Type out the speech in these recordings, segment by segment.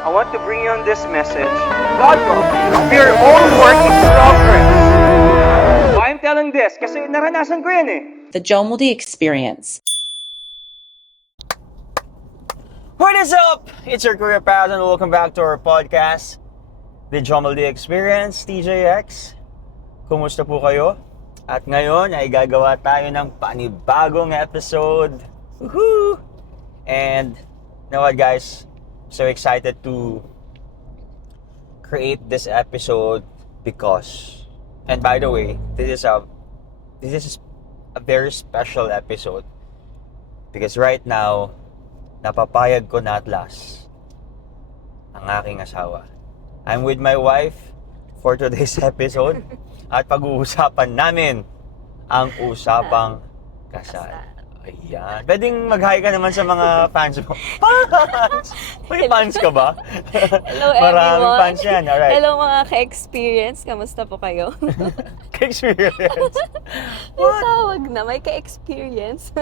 I want to bring you on this message. God will. We are all work in progress. Why I'm telling this? Kasi naranasan ko yan eh. The Jomoldi Experience. What is up? It's your career path and welcome back to our podcast, The Jomoldi Experience, TJX. Kumusta po kayo? At ngayon ay gagawa tayo ng panibagong episode. Woohoo! And you know what, guys? So excited to create this episode because, and by the way, this is a very special episode because right now napapayag ko na at last ang aking asawa. I'm with my wife for today's episode at pag-uusapan namin ang usapang kasal. Ayan. Pwedeng mag-hi ka naman sa mga fans mo. Fans! May fans ka ba? Hello Maraming everyone. fans yan. Alright. Hello mga ka-experience. Kamusta po kayo? Ka-experience. May tawag na. May ka-experience.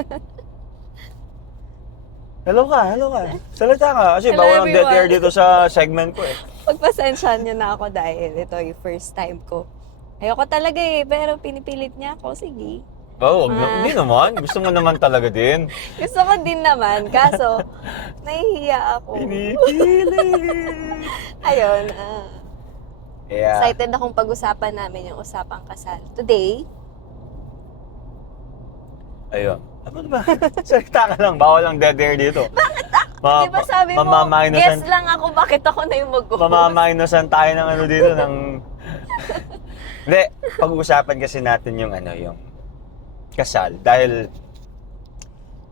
Hello ka. Salita ka. Kasi Hello, bawal ang dead everyone. air dito sa segment ko eh. Pagpasensyahan niyo na ako dahil ito yung first time ko. Ayoko talaga eh, pero pinipilit niya ako. Sige. Oh, hindi naman. Gusto mo naman talaga din. Gusto ko din naman, kaso nahihiya ako. Pinipilit. Ayun. Yeah. Excited akong pag-usapan namin yung usapang kasal. Today, Ayun. Ano ba? Salita ka lang. Bawal ang dead air dito. di ba sabi mo, guess lang ako bakit ako na yung mag-host. Mamamainusan tayo ng ano dito, ng... Hindi, pag-uusapan kasi natin yung yung kasal. Dahil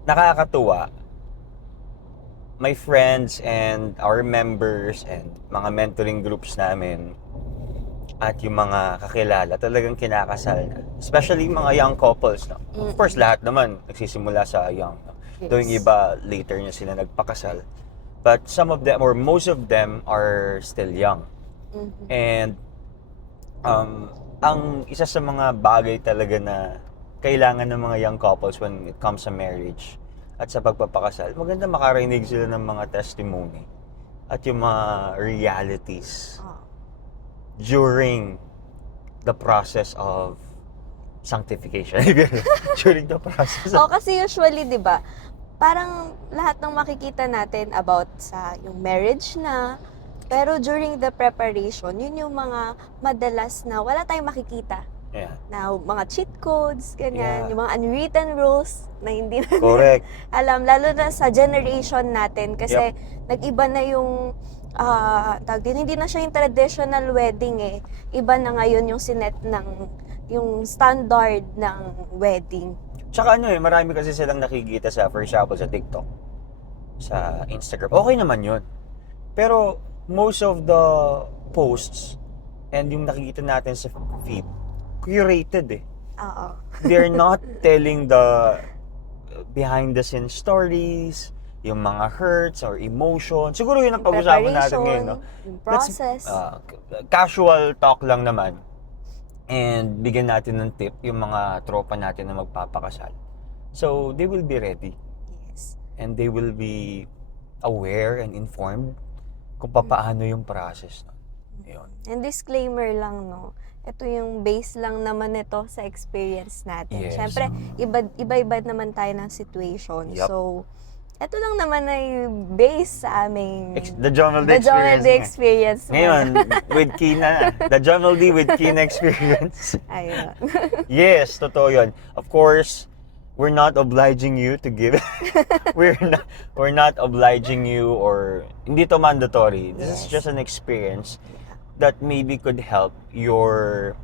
nakakatuwa, my friends and our members and mga mentoring groups namin at yung mga kakilala talagang kinakasal na. Especially mga young couples. No? Of course, lahat naman nagsisimula sa young. No? Yes. Though yung iba, later niya sila nagpakasal. But some of them, or most of them, are still young. And ang isa sa mga bagay talaga na kailangan ng mga young couples when it comes sa marriage at sa pagpapakasal, maganda makarinig sila ng mga testimony at yung mga realities during the process of sanctification. During the process of... Kasi usually, di ba, parang lahat ng makikita natin about sa yung marriage na, pero during the preparation, yun yung mga madalas na wala tayong makikita. Yeah. Na mga cheat codes, ganyan, Yeah. yung mga unwritten rules na hindi natin Correct. alam, lalo na sa generation natin kasi nag-iba na yung tawag din, hindi na siya yung traditional wedding eh. Iba na ngayon yung sinet ng yung standard ng wedding. Tsaka marami kasi silang nakikita sa, for example, sa TikTok, sa Instagram. Okay naman yun. Pero most of the posts and yung nakikita natin sa feed, curated eh. Oo. They're not telling the behind the scenes stories, yung mga hurts or emotion. Siguro yun ang pag-usapan natin ngayon, no? Yung process. Casual talk lang naman. And bigyan natin ng tip yung mga tropa natin na magpapakasal. So, they will be ready. Yes. And they will be aware and informed kung paano yung process. No? Yun. And disclaimer lang, no? Ito yung base lang naman nito sa experience natin. Yes. Siyempre, iba-iba naman tayo ng situation. Yup. So, ito lang naman ay base sa aming The Jomoldi experience. Ngayon, with Kina. The Jomoldi with Kina experience. Ayun. Yes, totoo yun. Of course, we're not obliging you to give. we're not obliging you, or hindi to mandatory. This is just an experience that maybe could help your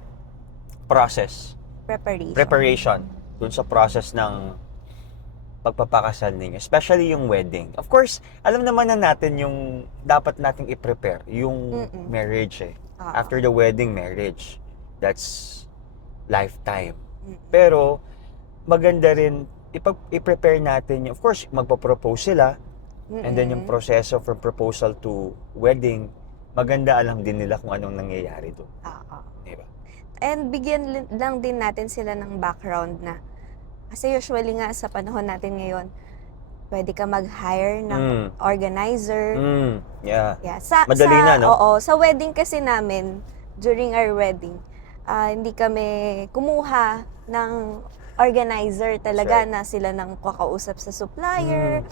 process, preparation dun sa process ng pagpapakasal ninyo, especially yung wedding. Of course, alam naman na natin yung dapat nating i-prepare, yung marriage eh. After the wedding, marriage. That's lifetime. Pero maganda rin i-prepare natin yung, of course, magpo-propose sila, and then yung proseso from proposal to wedding, maganda alam din nila kung anong nangyayari doon. Diba? And bigyan lang din natin sila ng background na. Kasi usually nga sa panahon natin ngayon, pwede ka mag-hire ng organizer. Yeah. Yeah. Madali na, no? Oo, sa wedding kasi namin, during our wedding, hindi kami kumuha ng organizer talaga Right. na sila nang kakausap sa supplier.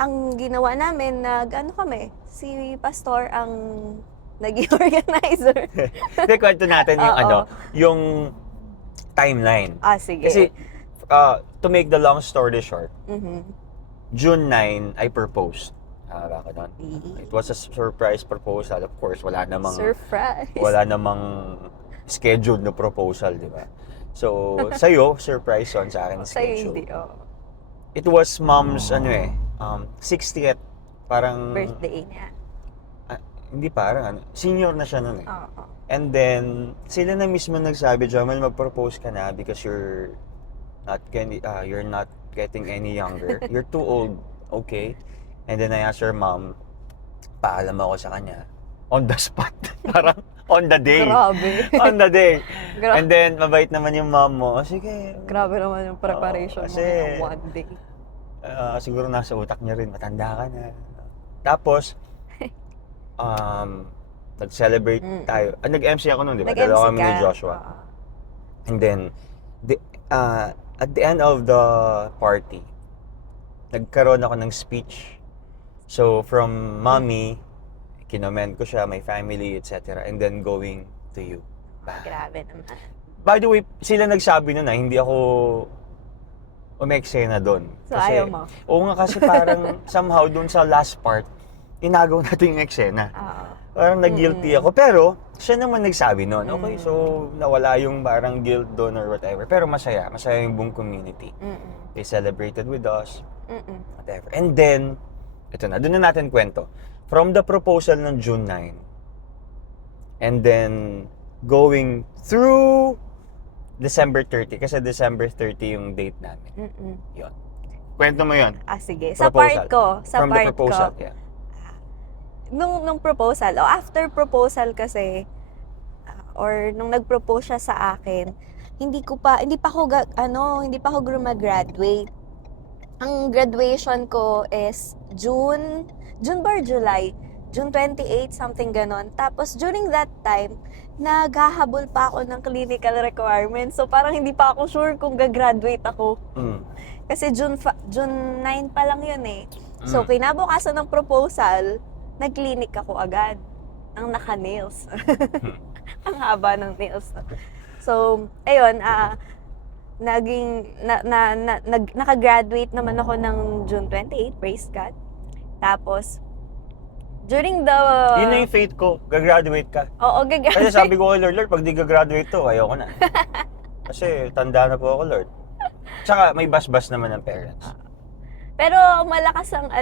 Ang ginawa namin, si Pastor ang naging organizer. Hindi, kwento natin yung Oo. yung timeline. Sige. Kasi, to make the long story short, Mhm. June 9, I proposed. Ako nun. It was a surprise proposal. Of course, wala namang Surprise. scheduled na proposal, di ba? So, sa'yo, surprise yun, sa akin Sa'yo schedule. hindi, It was mom's, 60th, parang... birthday niya. Hindi parang, senior na siya nun eh. Oo. And then, sila na mismo nagsabi, Jamal, mag-propose ka na because you're not getting any younger. You're too old, okay? And then I asked her mom, paalam ako sa kanya. On the spot. Parang on the day. Grabe. On the day. Grabe. And then, mabait naman yung mom mo. Sige. Grabe naman yung preparation kasi, mo ng one day. Siguro nasa utak niya rin, matanda ka na. Tapos, nag-celebrate tayo. Nag-MC ako nun, di ba? Nag-MC Dalawa kami ka. ni Joshua. And then, at the end of the party, nagkaroon ako ng speech. So, from mommy, kinoment ko siya, my family, etc. And then going to you. Grabe naman. By the way, sila nagsabi nun hindi ako umeksena doon. So, ayaw mo? Oo nga, kasi parang somehow doon sa last part, inagaw natin yung eksena. Parang nag-guilty ako. Pero, siya naman nagsabi nun. Okay, so nawala yung parang guilt doon or whatever. Pero masaya. Masaya yung buong community. They celebrated with us. Whatever. And then, ito na. Doon na natin kwento. From the proposal ng June 9, and then going through December 30, kasi December 30 yung date namin. Yun. Kwento mo yun. Sige. Proposal. Sa From part the proposal, ko, yeah. nung proposal, after proposal kasi, or nung nag-propose siya sa akin, hindi pa ako graduate. Ang graduation ko is June ba or July? June 28, something ganon. Tapos during that time, naghahabol pa ako ng clinical requirements. So parang hindi pa ako sure kung gagraduate ako. Kasi June 9 pa lang yun eh. So kinabukasan ng proposal, nag-clinic ako agad. Ang naka-nails. Ang haba ng nails. So, ayun, nakagraduate naman ako ng June 28, praise God. Tapos, during the... Yun na yung faith ko. Gagraduate ka. Oo, gagraduate. Kasi sabi ko kay Lord, pag di gagraduate to, ayoko na. Kasi tanda na po ako, Lord. Tsaka may bas-bas naman ng parents. Pero malakas ang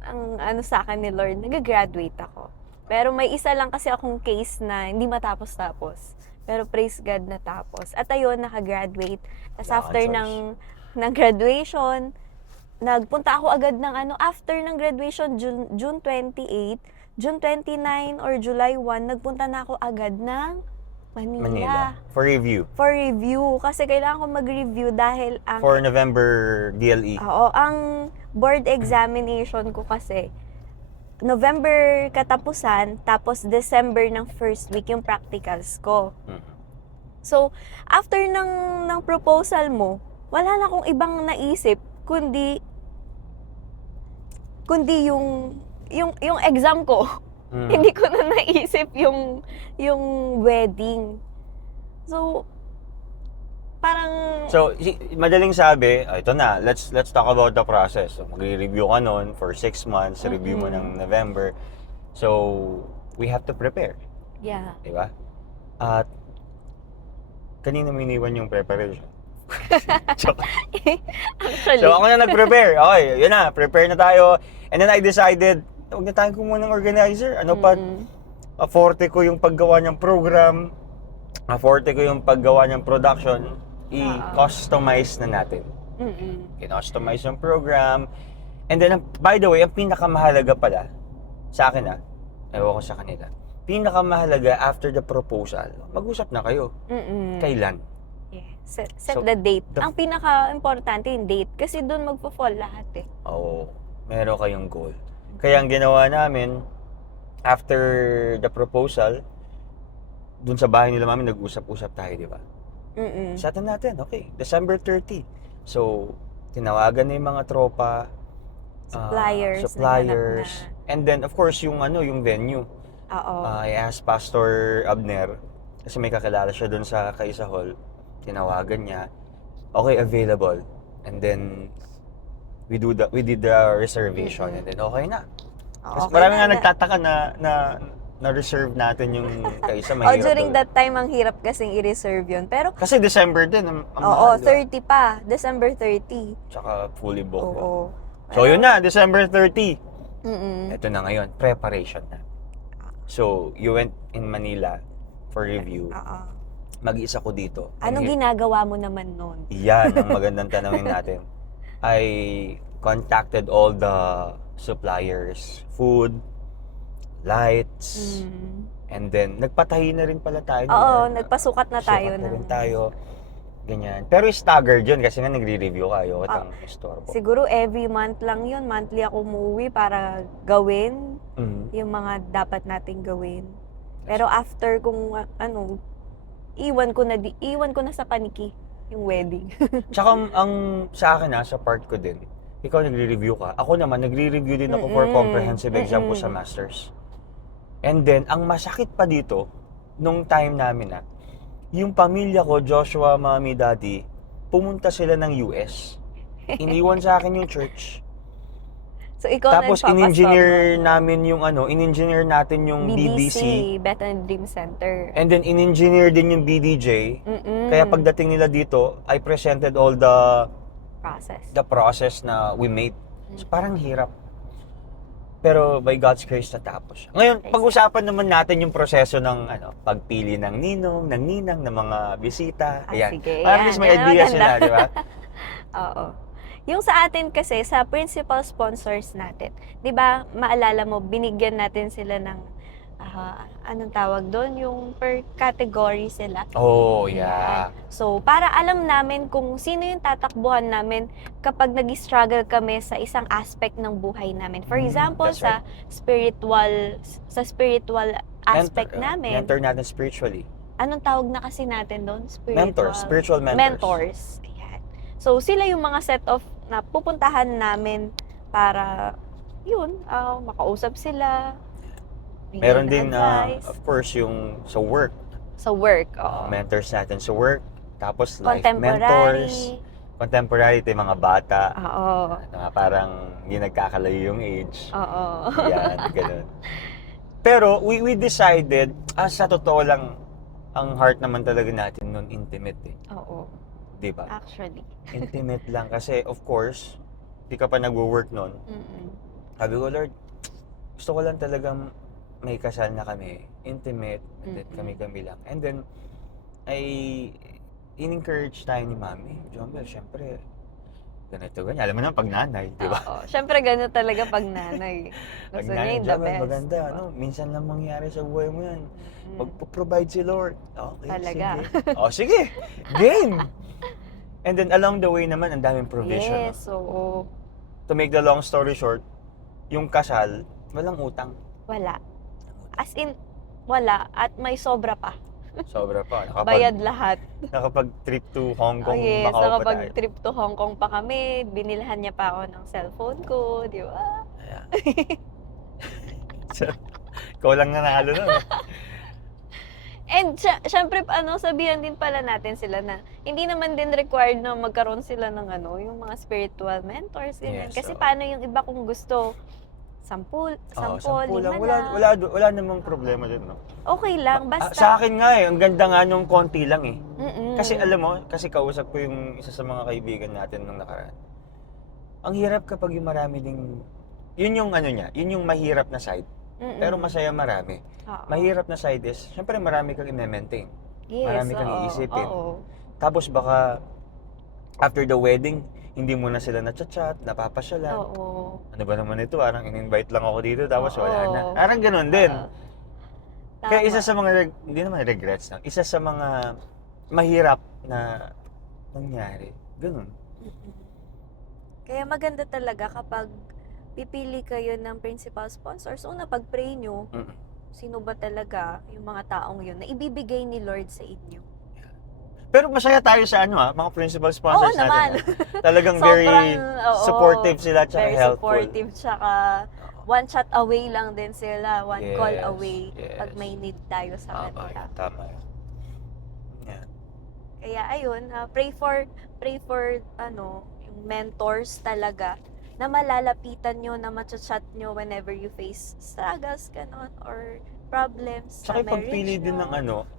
ang sa akin ni Lord, nag-graduate ako. Pero may isa lang kasi akong case na hindi matapos-tapos. Pero praise God natapos. At ayun, nakagraduate. Tapos after ng graduation, nagpunta ako agad ng after ng graduation, June 28, June 29 or July 1, nagpunta na ako agad ng Manila. For review. For review. Kasi kailangan ko mag-review dahil ang... For November DLE. Oo, ang board examination ko kasi, November katapusan, tapos December ng first week yung practicals ko. So, after ng proposal mo, wala na akong ibang naisip kundi yung exam ko. Hindi ko na naisip yung wedding. So, parang... So, madaling sabi, ito na, let's talk about the process. So, magre-review ka nun for 6 months, review mo ng November. So, we have to prepare. Yeah. Diba? At, kanina mo iniwan yung preparation. Actually. So, ako na nag-prepare. Okay, yun na, prepare na tayo. And then I decided, huwag na tayo kumuha ng organizer. Forte ko yung paggawa ng program, forte ko yung paggawa ng production, i-customize na natin. I-customize yung program. And then, by the way, ang pinakamahalaga pala, sa akin ewan ko sa kanila, pinakamahalaga after the proposal, mag-usap na kayo. Kailan? Yes. Set So, the date. the- Ang pinaka-importante yung date kasi doon magpo-fall lahat eh. Oo, meron kayong goal. Kaya ang ginawa namin, after the proposal, dun sa bahay nila mami, nag-usap-usap tayo, di ba? Mm-mm. Satan natin, okay, December 30. So, tinawagan na yung mga tropa, Suppliers, suppliers, naghanap and then, of course, yung yung venue. Oo. I asked Pastor Abner, kasi may kakilala siya dun sa Kaisa Hall, tinawagan niya, okay, available. And then, we did the reservation, and then okay na. Kasi Okay marami na, nga nagtataka na reserve natin yung Kaisa, Oh, mahirap. during daw. that time, ang hirap kasing i-reserve yun. Pero, Kasi December din, ang oo, mahal, diba? 30 pa. December 30. Tsaka fully booked. Oo. So yun na, December 30. Mm-mm. Ito na ngayon, preparation na. So, you went in Manila for review. Oo. Mag-isa ko dito. Anong ginagawa mo naman nun? Yan ang magandang tanongin natin. I contacted all the suppliers, food, lights, Mm. and then nagpatahi na rin pala tayo. Oo, nagpasukat na tayo. Sukat na rin tayo. Ganyan. Pero staggered yun kasi nga nagre-review kayo. Kitang istorbo. Siguro every month lang yun. Monthly ako umuwi para gawin Mhm. yung mga dapat nating gawin. Pero after kung iwan ko na sa paniki yung wedding. Tsaka ang sa akin sa part ko din, ikaw nagre-review ka. Ako naman, nagre-review din ako for comprehensive exam ko sa masters. And then, ang masakit pa dito, nung time namin yung pamilya ko, Joshua, Mami, Daddy, pumunta sila ng US. Iniwan sa akin yung church. So ikaw Tapos nagpapastop in-engineer nun. namin yung in-engineer natin yung BBC. Bethany Dream Center. And then in-engineer din yung BDJ. Mm-mm. Kaya pagdating nila dito, I presented all the process na we made. So, parang hirap. Pero by God's grace natapos. Ngayon, pag-usapan naman natin yung proseso ng pagpili ng ninong, ng ninang, ng mga bisita. Ayan. Sige. Para at least may idea sila, di ba? Oo. Yung sa atin kasi, sa principal sponsors natin, di ba, maalala mo, binigyan natin sila ng, anong tawag doon? Yung per category sila. Oh, yeah. So, para alam namin kung sino yung tatakbuhan namin kapag nag-struggle kami sa isang aspect ng buhay namin. For example, that's sa spiritual aspect namin. Mentor natin spiritually. Anong tawag na kasi natin doon? Spiritual mentors. Mentors. Ayan. So, sila yung mga set of na pupuntahan namin para, makausap sila. bigyan Meron ng din, advice. of course, yung sa work. Sa work, oo. Mentors natin sa work. Tapos life mentors. Contemporary, ito yung mga bata. Oo. Na parang hindi nagkakalayo yung age. Oo. Yan, ganun. Pero we decided, sa totoo lang, ang heart naman talaga natin nun intimate Oo. Di ba? Actually. Intimate lang kasi of course, di ka pa nagwo-work nun. Mm-mm. Sabi ko, Lord, gusto ko lang talagang may kasal na kami. Intimate, and then kami-kami lang. And then, in-encourage tayo ni Mami. Jomel, syempre, ganito, ganyan. Alam mo naman, pag nanay, di ba? Oo. Siyempre, gano'n talaga pag nanay. Pag Gusto niya nanay, yung the Jomel, best. maganda. Minsan lang mangyari sa buhay mo yan. Magpo-provide si Lord. Okay, Talaga. sige. Sige. Game! And then, along the way naman, ang daming provision. Yes, oo. To make the long story short, yung kasal, walang utang. Wala. As in, wala. At may sobra pa. Sobra pa. Bayad lahat. Nakapag-trip to Hong Kong, Yes, Macau pa tayo. nakapag-trip to Hong Kong pa kami. Binilhan niya pa ako ng cellphone ko, di ba? Ayan. Ikaw lang nanalo nun. And syempre, sabihan din pala natin sila na hindi naman din required na magkaroon sila ng yung mga spiritual mentors, ganyan. Yes, Kasi oo. paano yung iba kung gusto, 10, 5 lang. na. Wala namang problema din, no? Okay lang, basta. Sa akin nga ang ganda nga nung konti lang Mm-mm. Kasi alam mo, kasi kausap ko yung isa sa mga kaibigan natin nung nakaraan. Ang hirap kapag yung marami ding, yun yung yun yung mahirap na side. Mm-mm. Pero masaya marami. Oo. Mahirap na side is, syempre marami kang i-maintain. Yes, marami kang oo, iisipin. oo. Tapos baka, after the wedding, hindi mo na sila na-chat, napapasyalan. Oo. Ano ba naman ito? Parang in-invite lang ako dito, tapos Oo. wala na. Parang ganun din. Tama. Kaya isa sa mga, hindi naman regrets lang, isa sa mga mahirap na nangyari. Ganun. Mm-mm. Kaya maganda talaga kapag pipili kayo ng principal sponsors. Una, pag-pray nyo, Mm. sino ba talaga yung mga taong yun na ibibigay ni Lord sa inyo. Pero masaya tayo sa mga principal sponsors Oo naman. natin. Talagang very oo, supportive sila tsaka very helpful. supportive, tsaka one shot away lang din sila, one call Yes, away pag yes. may need tayo sa Tama kanila. yun, tama yun. Yeah. Kaya ayun, pray for yung mentors talaga na malalapitan nyo, na matchat nyo whenever you face struggles, ganon, or problems Tsaka sa yung pagpili marriage din nyo. ng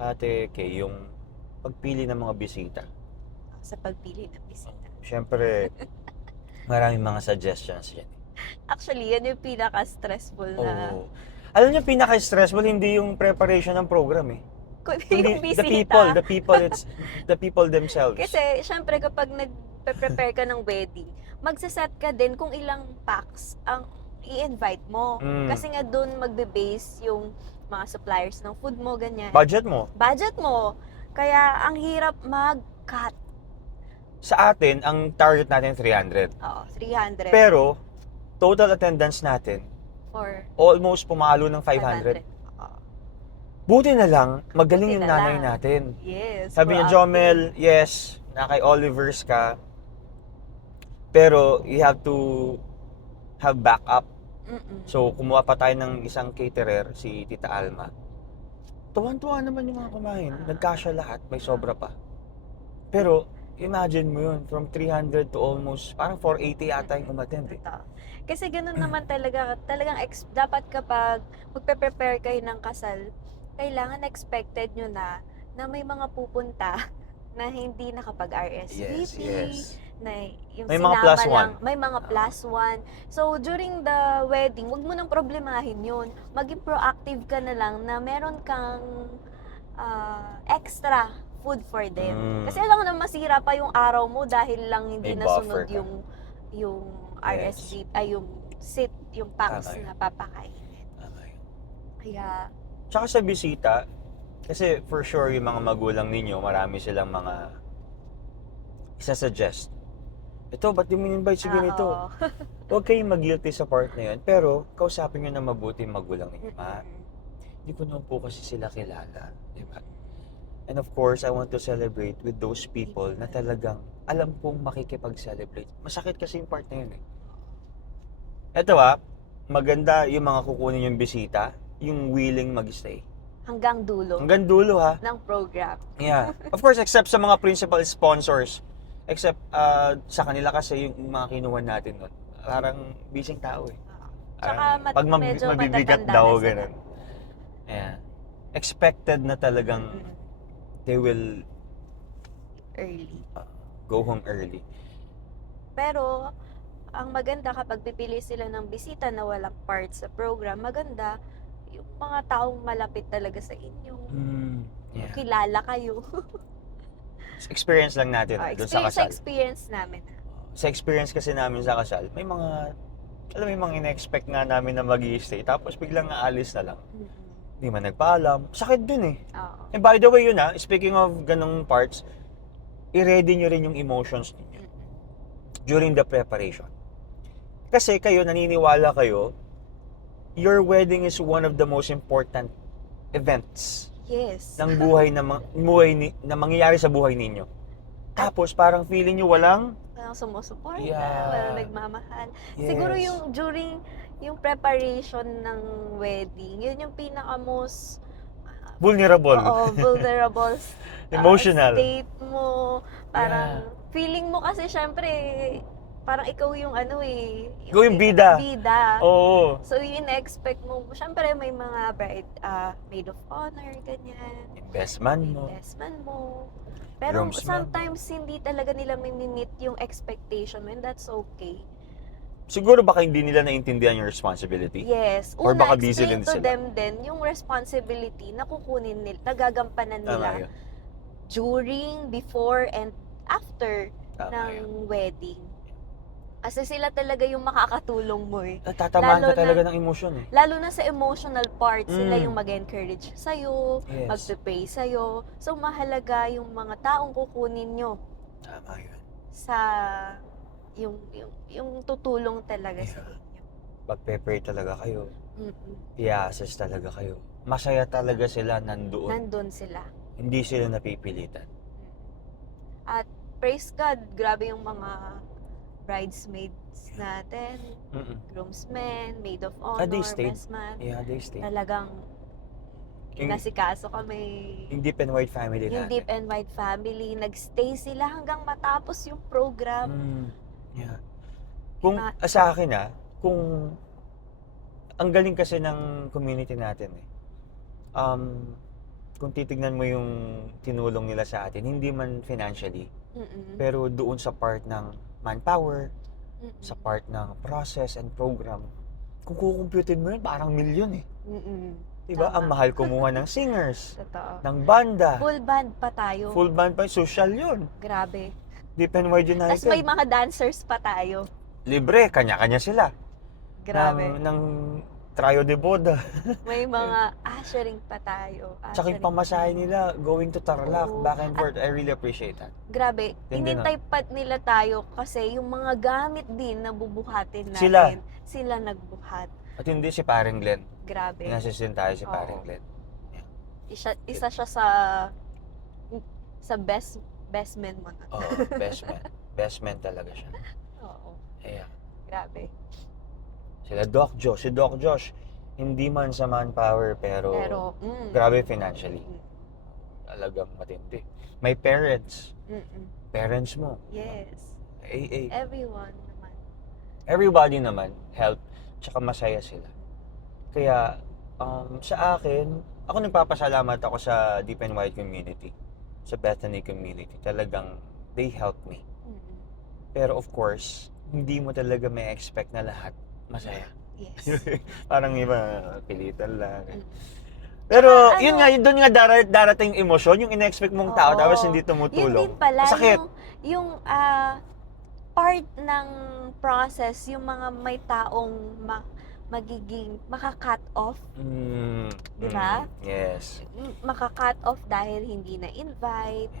Ate Kay, yung pagpili ng mga bisita. Sa pagpili ng bisita. Siyempre, maraming mga suggestions yan. Actually, yan yung pinaka-stressful na Oo. Alam niyo, pinaka-stressful hindi yung preparation ng program eh. kundi yung Hindi, bisita. the people themselves. Kasi, syempre, kapag nag-prepare ka ng wedding, magsaset ka din kung ilang packs ang i-invite mo. Mm. Kasi nga doon magbe-base yung mga suppliers ng food mo, ganyan. Budget mo. Budget mo. Kaya, ang hirap mag-cut. Sa atin, ang target natin 300. Oo, 300 Pero, total attendance natin, for almost pumalo ng 500. Oo. Buti na lang, magaling Buti yung na nanay lang. natin. Yes. Sabi niya, proactive. Jomel, yes, na kay Oliver's ka. Pero, you have to have backup. Mm-mm. So, kumuha pa tayo ng isang caterer, si Tita Alma. Tuwan-tuwa naman yung mga kumain. Nagkasya lahat, may sobra pa. Pero, imagine mo yun, from 300 to almost, parang 480 yata yung umattend eh. Totoo. Kasi ganun naman talagang dapat kapag magpe-prepare kayo ng kasal, kailangan expected nyo na may mga pupunta na hindi nakapag-RSVP, na yung May mga sinama plus lang, one. may mga plus one. So, during the wedding, wag mo nang problemahin yun. Maging proactive ka na lang na meron kang extra food for them. Mm. Kasi alam mo na masira pa yung araw mo dahil lang hindi May nasunod buffer ka. yung Yes. RSVP, ay yung yung packs Tama yun. na papakainin. Kaya, Tsaka sa bisita, kasi for sure yung mga magulang ninyo, marami silang mga isa-suggest. Ito, ba't di mo invite si ganito? oo. Huwag kayong mag-guilty sa part na yun. Pero, kausapin nyo na mabuti yung magulang ninyo. Ma, hindi ko naman po kasi sila kilala. Diba? And of course, I want to celebrate with those people na talagang alam pong makikipag-celebrate. Masakit kasi yung part na yun eh. Ito maganda yung mga kukunin yung bisita, yung willing mag-stay. Hanggang dulo Hanggang dulo ha. ng program. Yeah. Of course, except sa mga principal sponsors. Except sa kanila kasi yung mga kinuha natin nun. Parang bising tao eh. Tsaka Pag medyo mabibigat matatanda daw, na sila. ganun. Yeah. Expected na talagang they will Early. go home early. Pero, ang maganda kapag pipili sila ng bisita na walang part sa program, maganda yung mga taong malapit talaga sa inyo. Yeah. Kilala kayo. Experience lang natin doon sa kasal. Experience namin. Sa experience kasi namin sa kasal, may mga, alam mo yung mga ina-expect nga namin na mag-i-stay, tapos biglang aalis na lang. Hindi man nagpaalam. Sakit dun eh. Oo. And by the way, yun speaking of ganong parts, i-ready nyo rin yung emotions ninyo during the preparation. Kasi kayo, naniniwala kayo, your wedding is one of the most important events Yes. ng na mangyayari sa buhay ninyo. Tapos parang feeling nyo walang Walang sumusuporta, Yeah. walang nagmamahal. Yes. Siguro during yung preparation ng wedding, yun yung pinaka-most vulnerable. vulnerable Emotional. state mo. Parang feeling mo kasi syempre parang ikaw yung Ikaw yung bida. Bida. Oo. So in-expect mo, syempre may mga maid of honor, ganyan. Investment mo. Investment mo. Pero Groomsmen. sometimes hindi talaga nila meet yung expectation mo, and that's okay. Siguro baka hindi nila naintindihan yung responsibility. Yes. Or Una, baka busy explain din to sila. them din yung responsibility na kukunin nila, nagagampanan Tama nila yun. during, before, and after Tama ng yun. wedding. Kasi sila talaga yung makakatulong mo eh. Tatamaan Lalo ka talaga na- ng emosyon eh. Lalo na sa emotional part, sila Mm. yung mag-encourage sa'yo, Yes. magpe-pray sa'yo. So, mahalaga yung mga taong kukunin nyo Tama yun. sa yung tutulong talaga sa Yeah. inyo. Magpe-pray talaga kayo. Mm-mm. I-assess talaga kayo. Masaya talaga sila nandoon. Nandun sila. Hindi sila napipilitan. At praise God, grabe yung mga bridesmaids natin, Mm-mm. groomsmen, maid of honor, They stayed. best man. Yeah, they stay. Talagang Yung- inasikaso kami. Yung deep and wide family Yung natin. deep and wide family, nagstay sila hanggang matapos yung program. Yeah. Kung Ma- sa akin kung ang galing kasi ng community natin eh. Kung titignan mo yung tinulong nila sa atin, hindi man financially, Mm-mm. pero doon sa part ng manpower, Mm-mm. sa part ng process and program, kung kukumputin mo yun, parang milyon eh. Mm-mm. Diba? Tama. Ang mahal kumuha ng singers, Totoo. ng banda, Full band pa tayo. full band pa, social yun. Grabe. Deep and Wide Tapos may United. mga dancers pa tayo. Libre, kanya-kanya sila. Grabe. Ng trio de boda. May mga ushering pa tayo. Tsaka yung Ushering. pamasahe nila going to Tarlac, Oo. back and forth. I really appreciate that. Grabe. Ganda Inintay pa nila tayo kasi yung mga gamit din na bubuhatin natin. Sila. Sila nagbuhat. At hindi si Paring Glenn. Grabe. Inassistant tayo si Oo. Paring Glenn. Isa siya sa best men mo na. Oh, best man. Best man talaga siya. Oo. Ayan. Grabe. Sila Doc Josh. Si Doc Josh, hindi man sa manpower, pero, Pero, grabe financially. Talagang matindi. My parents. Parents mo. Yes. AA. Everyone naman. Everybody naman, help. Tsaka masaya sila. Kaya, sa akin, ako nagpapasalamat ako sa Deep and Wide community. Sa Bethany community. Talagang, they help me. Mm-mm. Pero of course, hindi mo talaga may expect na lahat masaya. Yes. Parang iba, pilitan lang. Mm. Pero, Tsaka yun ano- nga, doon nga darating emosyon, yung in-expect mong tao, Oo. tapos hindi Yun tumutulong. din pala, Sakit. yung part ng process, yung mga may taong magiging maka-cut off, Di ba? Yes. maka-cut off dahil hindi na-invite,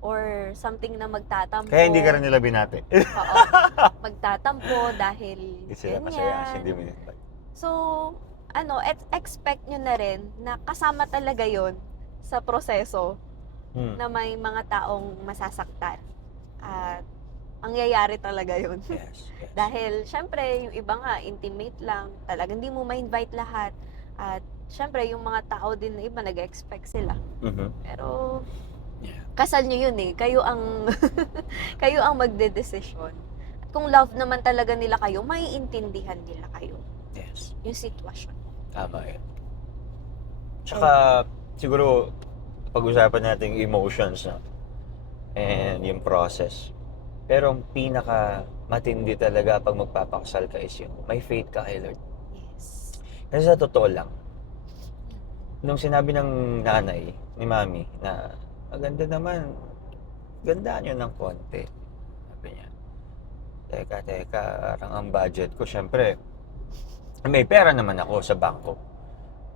or something na magtatampo. Kaya hindi ka rin nila binati. Oo. Magtatampo dahil Hindi sila ganyan. masaya kasi hindi mo in-invite. So, expect nyo na rin na kasama talaga yon sa proseso na may mga taong masasaktan. At mangyayari talaga yun. Yes, yes. Dahil, syempre, yung iba nga, intimate lang. Talagang hindi mo ma-invite lahat. At, syempre, yung mga tao din na iba, nag-expect sila. Mhm. Pero, Yeah. kasal nyo yun eh. Kayo ang, kayo ang magde-desisyon. At kung love naman talaga nila kayo, maiintindihan nila kayo. Yes. Yung sitwasyon. Tama yun. Tsaka, siguro, pag-usapan natin yung emotions, no? And yung process. Pero ang pinaka matindi talaga pag magpapakasal ka is yung may faith ka kay Lord. Yes. Kasi sa totoo lang, nung sinabi ng nanay, ni mami, na maganda naman, gandaan nyo ng konti. Sabi niya, teka, parang ang budget ko, syempre, may pera naman ako sa bangko.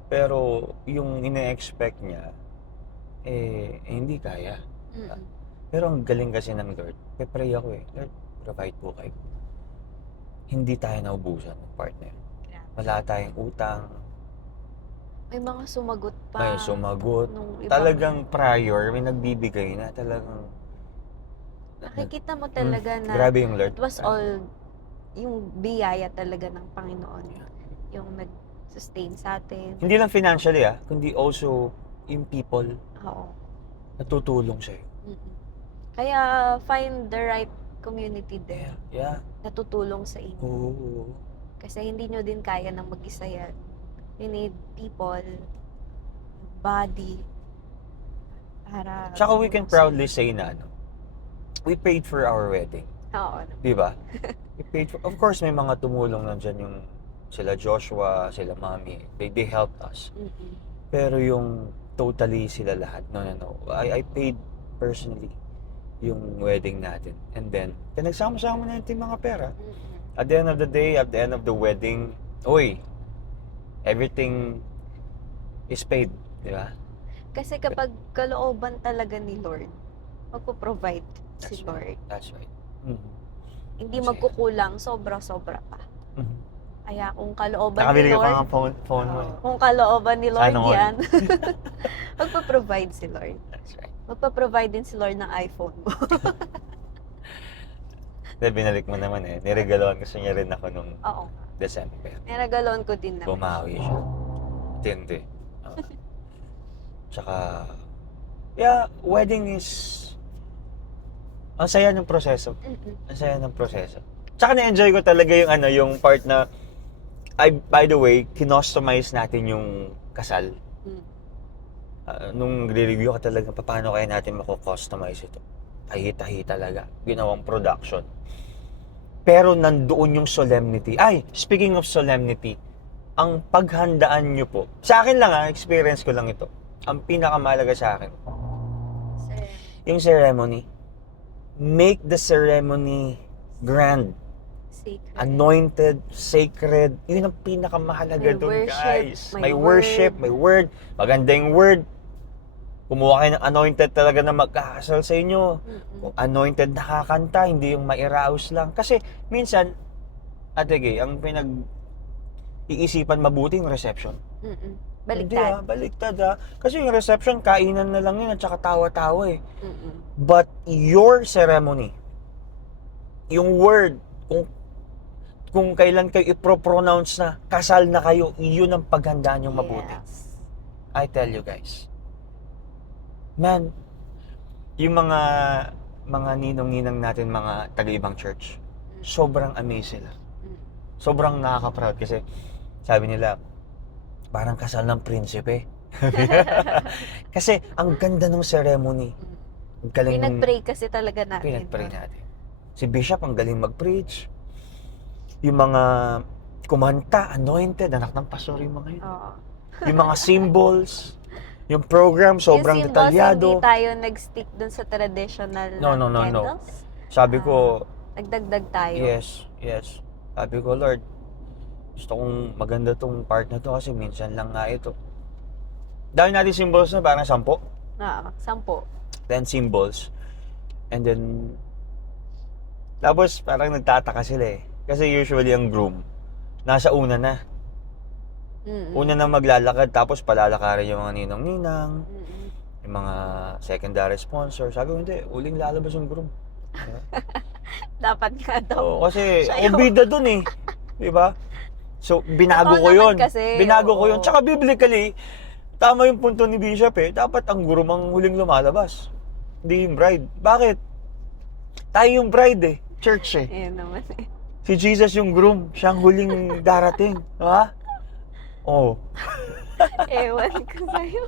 Pero yung ine-expect niya, hindi kaya. Mm-mm. Pero ang galing kasi ng Lord, pray ako Lord, provide po kayo. Hindi tayo naubusan ng partner. Grabe. Wala tayong utang, May mga sumagot pa. may sumagot. Nung ibang- Talagang prior, may nagbibigay na talagang... Nakikita mo talaga na Grabe yung Lord. it was all yung biyaya talaga ng Panginoon. Yung nag-sustain sa atin. Hindi lang financially kundi also yung people Oo. na tutulong sa'yo. Mm-mm. Kaya find the right community there Yeah. na tutulong sa inyo. Oo. Kasi hindi nyo din kaya ng mag-isa yan. You need people, body, para... Tsaka we can proudly say na we paid for our wedding. Oo. Di ba? We paid for... Of course, may mga tumulong nandyan yung sila Joshua, sila Mami. They helped us. Mm-mm. Pero yung totally sila lahat, no. I paid personally. yung wedding natin. And then, pinagsama-sama na yung mga pera. Mm-mm. At the end of the day, at the end of the wedding, everything is paid, di ba? Kasi kapag kalooban talaga ni Lord, magpo-provide si That's Lord. That's right. Mhm. Hindi Kasi- magkukulang, sobra-sobra pa. Mhm. Kaya kung kalooban Nakabili ni ka pa Lord, ng phone mo. kung kalooban ni Lord Sana all. yan, magpo-provide si Lord. That's right. Magpo-provide din si Lord ng iPhone mo. Dahil binalik mo naman eh. Niregaloan kasi niya rin ako nung Oo. December. Naragalon ko din naman. Bumawi siya. Tindi. Tsaka, wedding is... Ang saya ng proseso. Mm-mm. Ang saya ng proseso. Tsaka na-enjoy ko talaga yung part na, by the way, kinostomize natin yung kasal. Mm. Nung re-review ka talaga, paano kaya natin mako-customize ito? Tahi-tahi talaga. Ginawang production. Pero nandoon yung solemnity. Speaking of solemnity, ang paghandaan nyo po, sa akin lang experience ko lang ito. Ang pinakamahalaga sa akin, Sir. yung ceremony. Make the ceremony grand, Sacred. anointed, sacred. Yun ang pinakamahalaga May doon, worship, guys. may May worship, word. may word. Maganda yung word. Kumuha kayo ng anointed talaga na magkakasal sa inyo. Mm-mm. Kung anointed nakakanta, hindi yung mairaos lang. Kasi minsan, Ate Gay, ang iisipan mabuti yung reception. Mm-mm. Hindi Baliktad. baliktad Kasi yung reception, kainan na lang yun at saka tawa-tawa eh. Mm-mm. But your ceremony, yung word, kung kailan kayo ipro-pronounce na kasal na kayo, yun ang paghandaan yung mabuti. Yes. I tell you guys. Man, yung mga ninong-ninang natin, mga taga-ibang church, sobrang amazed sila. Mm. Sobrang nakaka-proud kasi sabi nila, parang kasal ng prinsipe. Kasi ang ganda ng ceremony. Ang galing nung- Pinag-pray kasi talaga natin. Pinag-pray no? natin. Si Bishop ang galing mag-preach. Yung mga kumanta, anointed, anak ng pastor yung mga yun. Oo. Yung mga symbols, yung program, sobrang yung symbols, detalyado. hindi tayo nag-stick dun sa traditional No. candles. Sabi ko, Nagdagdag tayo. yes. Sabi ko, Lord, gusto kong maganda tong part na to kasi minsan lang nga ito. Dahil natin symbols na parang 10, Oo, 10. 10 symbols. And then, tapos parang nagtataka sila eh. Kasi usually ang groom, nasa una na. Mm-mm. Una na maglalakad, tapos palalakarin yung mga ninong-ninang, Mm-mm. yung mga secondary sponsor. Sabi ko, hindi, uling lalabas yung groom. Dapat nga daw. Oo, kasi Siya yung- bida dun eh. Diba? So, binago Totoo ko yun. naman kasi, Binago ko oo. yun. Tsaka biblically, tama yung punto ni Bishop eh. Dapat ang groom ang huling lumalabas. Hindi yung bride. Bakit? Tayo yung bride eh. Church eh. Ayun naman eh. Si Jesus yung groom. Siya ang huling darating. Diba? Oo. Ewan ko sa'yo.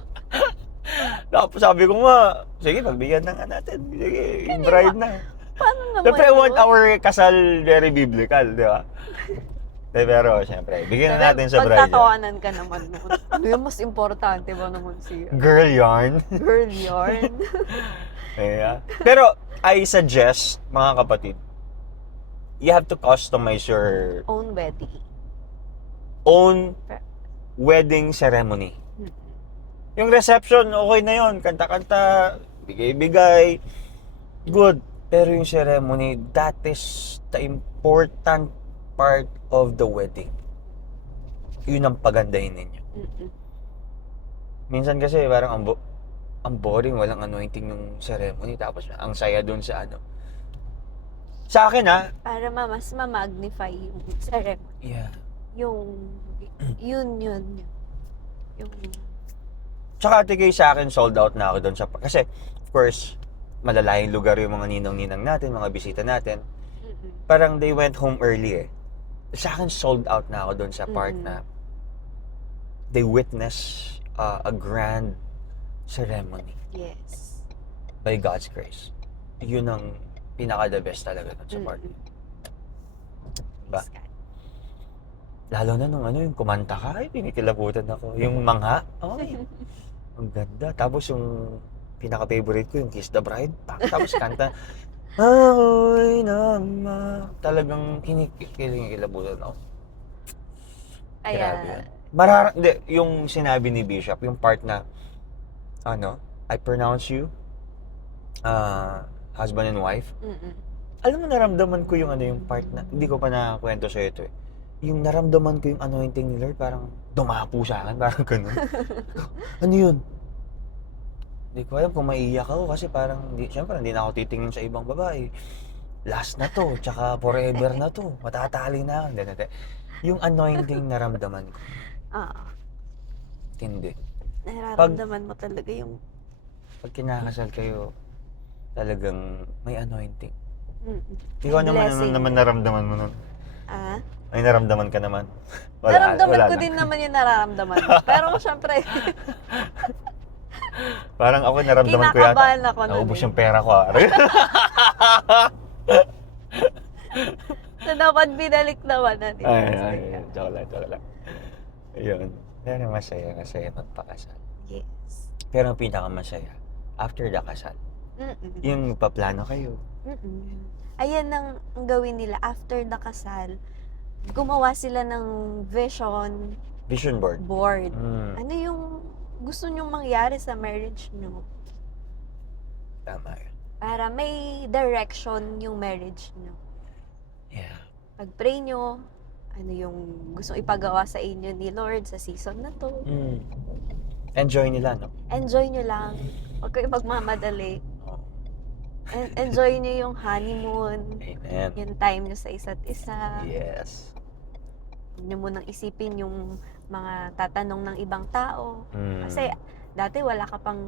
Tapos sabi ko nga, sige, pagbigyan na nga natin. Sige, yung bride na. Paano naman Siyempre, I want yun? our kasal very biblical, di ba? Pero, siyempre, bigyan na natin sa bride. Pagtatawanan ka naman nun. Ano yung mas importante ba naman siya? Girl yarn. Girl yarn. Yeah. Pero, I suggest, mga kapatid, you have to customize your Own wedding. own wedding ceremony. Yung reception, okay na yon, kanta-kanta, bigay-bigay, good. Pero yung ceremony, that is the important part of the wedding. Yun ang pagandahin ninyo. Mm-mm. Minsan kasi parang ang boring, walang anointing ng ceremony, tapos ang saya dun sa ano. Sa akin Para mas ma-magnify yung ceremony. yeah. Yun. Yung Tsaka tigay sa akin, sold out na ako doon sa... Kasi, of course, malalayong lugar yung mga ninong-ninang natin, mga bisita natin. Mm-mm. Parang they went home early eh. Sa akin, sold out na ako doon sa part na they witness a grand ceremony Yes. by God's grace. Yun ang pinaka-the best talaga doon sa part. Ba? Praise God. Lalo na nung yung kumanta ka, ay, pinikilabutan ako. Yung mangha, ay, ang ganda. Tapos yung pinaka-favorite ko yung Kiss the Bride. Tapos kanta, Ahoy Nama. Talagang kinikilabutan ako. Grabe yan. Hindi, yung sinabi ni Bishop, yung part na, I pronounce you, husband and wife. Alam mo, naramdaman ko yung yung part na, hindi ko pa nakakwento sa ito eh. Yung naramdaman ko yung anointing ni Lord, parang dumapo sa akin, parang ganun. Ano yun? Hindi ko alam kung maiiyak ako kasi parang, syempre, hindi na ako titingin sa ibang babae. Last na to, tsaka forever na to. Matatali na ako. Hindi. Yung anointing naramdaman ko. Hindi. Nararamdaman mo talaga yung... Pag kinakasal kayo, talagang may anointing. Blessing. Ikaw naman naramdaman mo nun. May naramdaman ka naman. Naramdaman ko na. din naman yung nararamdaman. Pero syempre, Parang ako naramdaman ko yata. kinakabahan ako nun. Naubos yung pera ko. So, dapat binalik naman na din. Ay. Joke lang. Ayun. Pero masaya magpakasal. Yes. Pero ang pinakamasaya, after the kasal, yung paplano kayo. Ayan ang gawin nila after the kasal. Gumawa sila ng vision Vision board. board. Ano yung gusto nyong mangyari sa marriage nyo? Tama yun. Para may direction yung marriage nyo. Yeah. Pag-pray nyo, ano yung gustong ipagawa sa inyo ni Lord sa season na to. Enjoy nila, no? Enjoy nyo lang. Huwag kayo magmamadali. Enjoy nyo yung honeymoon. Amen. Yung time nyo sa isa't isa. Yes. Huwag nyo munang isipin yung mga tatanong ng ibang tao. Kasi dati wala ka pang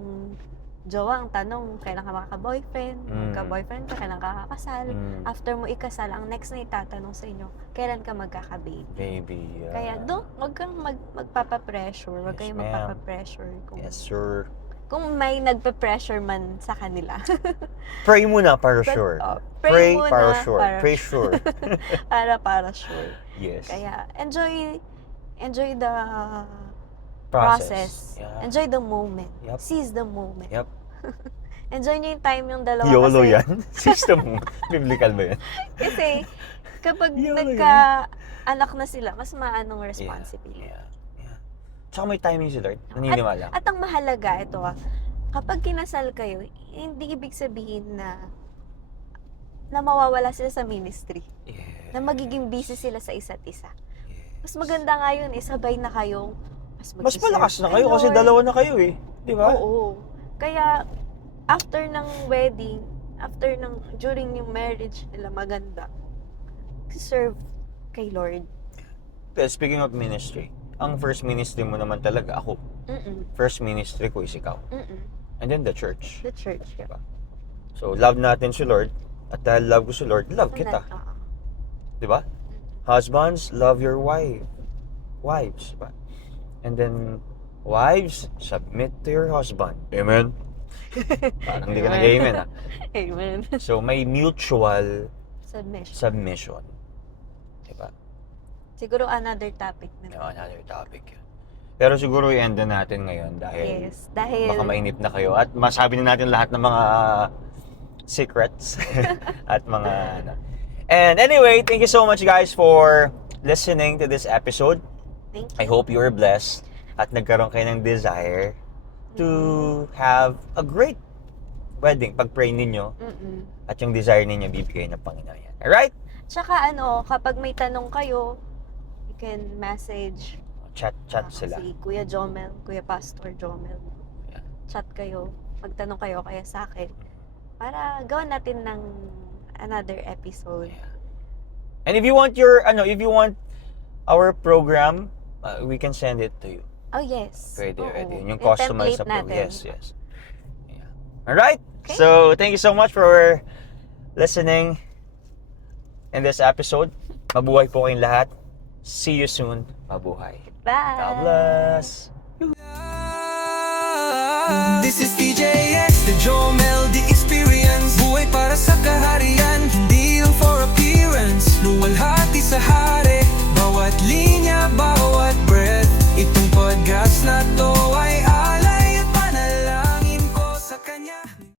jowa, ang tanong, kailan ka makaka-boyfriend? Magka-boyfriend ka, kailan ka kakasal? After mo ikasal, ang next na itatanong sa inyo, kailan ka magkaka-baby? Baby. Kaya huwag kang magpapa-pressure. Huwag Yes, kayong ma'am. magpapa-pressure. Yes, sir. Kung may nagpe-pressure man sa kanila. Pray muna para sure. Pray muna para sure. para Pray sure. para sure. Yes. Kaya enjoy the process. Yeah. Enjoy the moment. Yep. Seize the moment. Yep. Enjoy nyo yung time yung dalawa YOLO kasi. yan? System mo. Biblical ba yan? Kasi kapag YOLO nagka-anak na sila, mas maanong responsibility. Yeah. Tsaka may timing si Lord. Naniniwala. At ang mahalaga, ito kapag kinasal kayo, hindi ibig sabihin na mawawala sila sa ministry. Yes. Na magiging busy sila sa isa't isa. Mas maganda nga yun, sabay na kayong Mas malakas na kayo kasi dalawa na kayo eh. Di ba? Oo. Kaya, after ng wedding, during yung marriage nila, maganda. Serve kay Lord. Well, speaking of ministry, ang first ministry mo naman talaga ako. First ministry ko is ikaw. And then the church. The church. Diba? So, love natin si Lord. At dahil love ko si Lord, love kita. Diba? Husbands, love your wives. Diba? And then, wives, submit to your husband. Amen? Parang hindi ka nag-amen ha. Amen. So, may mutual Submission. submission. Diba? Siguro another topic na. Another topic yun. Pero siguro i-end na natin ngayon dahil Yes, dahil baka mainip na kayo at masabi na natin lahat ng mga secrets at mga ano. And anyway, thank you so much guys for listening to this episode. thank you. I hope you are blessed at nagkaroon kayo ng desire to have a great wedding. Pag-pray ninyo at yung desire ninyo bibigay ng Panginoon yan. Alright? Tsaka kapag may tanong kayo, you can message Chat sila. si Kuya Jomel, Kuya Pastor Jomel. Yeah. Chat kayo, magtanong kayo kaya sa akin para gawan natin ng another episode. Yeah. And if you want our program, we can send it to you. Oh yes. Pwede. Oo. Yung customized template natin. Yes. Yeah. Alright? Okay. So, thank you so much for listening in this episode. Mabuhay po kayong lahat. See you soon. Mabuhay. Bye. God bless. This is DJX, the Jomel, the experience. Buhay para sa kaharian, hindi lang for appearance. Luwalhati sa hari, bawat linya, bawat breath. Itong podcast na to